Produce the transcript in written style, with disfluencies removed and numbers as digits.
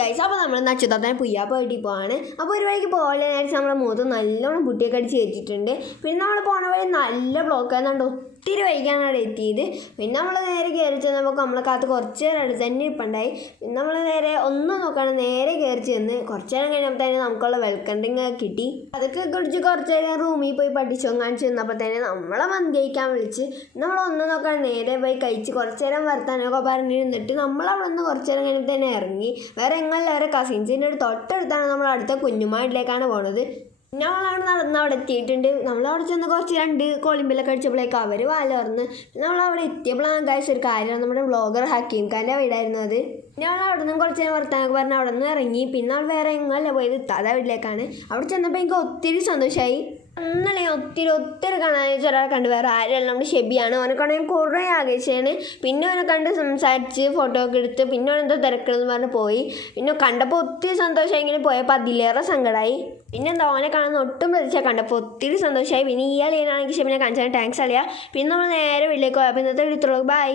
Guys, അപ്പോൾ നമ്മൾ നച്ചുതാത്തനെ പുയ്യാപ്പ വീട്ടിൽ പോവാണ്. അപ്പോൾ ഒരു വഴിക്ക് പോലെ നേരിച്ച് നമ്മളെ മുഖത്ത് നല്ലോണം പുട്ടിയൊക്കെ അടിച്ച് കയറ്റിയിട്ടുണ്ട്. പിന്നെ നമ്മൾ പോണ വഴി നല്ല ബ്ലോക്ക് ആയതുകൊണ്ട് ഒത്തിരി വൈകാണ് അവിടെ എത്തിയത്. പിന്നെ നമ്മൾ നേരെ കയറി ചെന്നപ്പോൾ നമ്മളെ കാത്ത് കുറച്ച് നേരം അടുത്ത് തന്നെ ഇപ്പുണ്ടായി. പിന്നെ നമ്മൾ നേരെ ഒന്നും നോക്കാണ്ട് നേരെ കയറി ചെന്ന് കുറച്ച് നേരം കഴിഞ്ഞപ്പോൾ തന്നെ നമുക്കുള്ള വെൽക്കം ഡ്രിങ്ക് കിട്ടി. അതൊക്കെ കുടിച്ച് കുറച്ച് നേരം റൂമിൽ പോയി പഠിച്ചോ കാണിച്ച് നിന്നപ്പോൾ തന്നെ നമ്മളെ മന്തി കഴിക്കാൻ വിളിച്ച് നമ്മളൊന്നും നോക്കാണ്ട് നേരെ പോയി കഴിച്ച് കുറച്ച് നേരം വർത്താനമൊക്കെ പറഞ്ഞിരുന്നിട്ട് നമ്മളവിടെ നിന്ന് കുറച്ച് നേരം കഴിഞ്ഞ് തന്നെ ഇറങ്ങി. വേറെ എങ്ങനെയുള്ള കസിൻസിൻ്റെ തൊട്ടടുത്താണ് നമ്മൾ അടുത്ത കുഞ്ഞുമായിട്ടിലേക്കാണ് പോണത്. പിന്നെ നമ്മളവിടെ നടന്ന് അവിടെ എത്തിയിട്ടുണ്ട്. നമ്മളവിടെ ചെന്ന് കുറച്ച് 2 കോളിമ്പിലൊക്കെ അടിച്ചപ്പോഴേക്കും അവർ വാല തുറന്ന്. പിന്നെ നമ്മളവിടെ എത്തിയപ്പോഴാണ് ഗൈസ് ഒരു കാര്യം, നമ്മുടെ വ്ളോഗർ ഹക്കീം ഖാൻ്റെ വീടായിരുന്നു അത്. പിന്നെ നമ്മൾ അവിടെ നിന്ന് കുറച്ച് നേരം വർത്താനൊക്കെ പറഞ്ഞ് അവിടെ നിന്ന് ഇറങ്ങി. പിന്നെ നമ്മൾ വേറെ എങ്ങനെയല്ല പോയത് ഇത്താതെ വീട്ടിലേക്കാണ്. അവിടെ ചെന്നപ്പോൾ എനിക്ക് ഒത്തിരി സന്തോഷമായി. ഒന്നല്ലേ ഒത്തിരി കാണാൻ ഒരാളെ കണ്ട്, വേറെ ആരെല്ലാം നമ്മുടെ ഷെബിയാണ്. അവനെ കാണാൻ കുറേ ആഗ്രഹിച്ചാണ്. പിന്നെ അവനെ കണ്ട് സംസാരിച്ച് ഫോട്ടോ ഒക്കെ എടുത്ത് പിന്നെ അവനെന്തോ തിരക്കണമെന്ന് പറഞ്ഞ് പോയി. പിന്നെ കണ്ടപ്പോൾ ഒത്തിരി സന്തോഷമായി. ഇങ്ങനെ പോയപ്പോൾ അതിലേറെ സങ്കടമായി. പിന്നെ എന്താ അവനെ കാണുന്ന ഒട്ടും പ്രതീക്ഷ കണ്ടപ്പോൾ ഒത്തിരി സന്തോഷമായി. പിന്നെ ഈ അളിയനാണെങ്കിൽ ഷെബിനെ കാണിച്ചാൽ താങ്ക്സ് അളിയാ. പിന്നെ നമ്മൾ നേരെ വീട്ടിലേക്ക് പോയപ്പോൾ ഇന്നത്തെ എടുത്തോളൂ. ബൈ.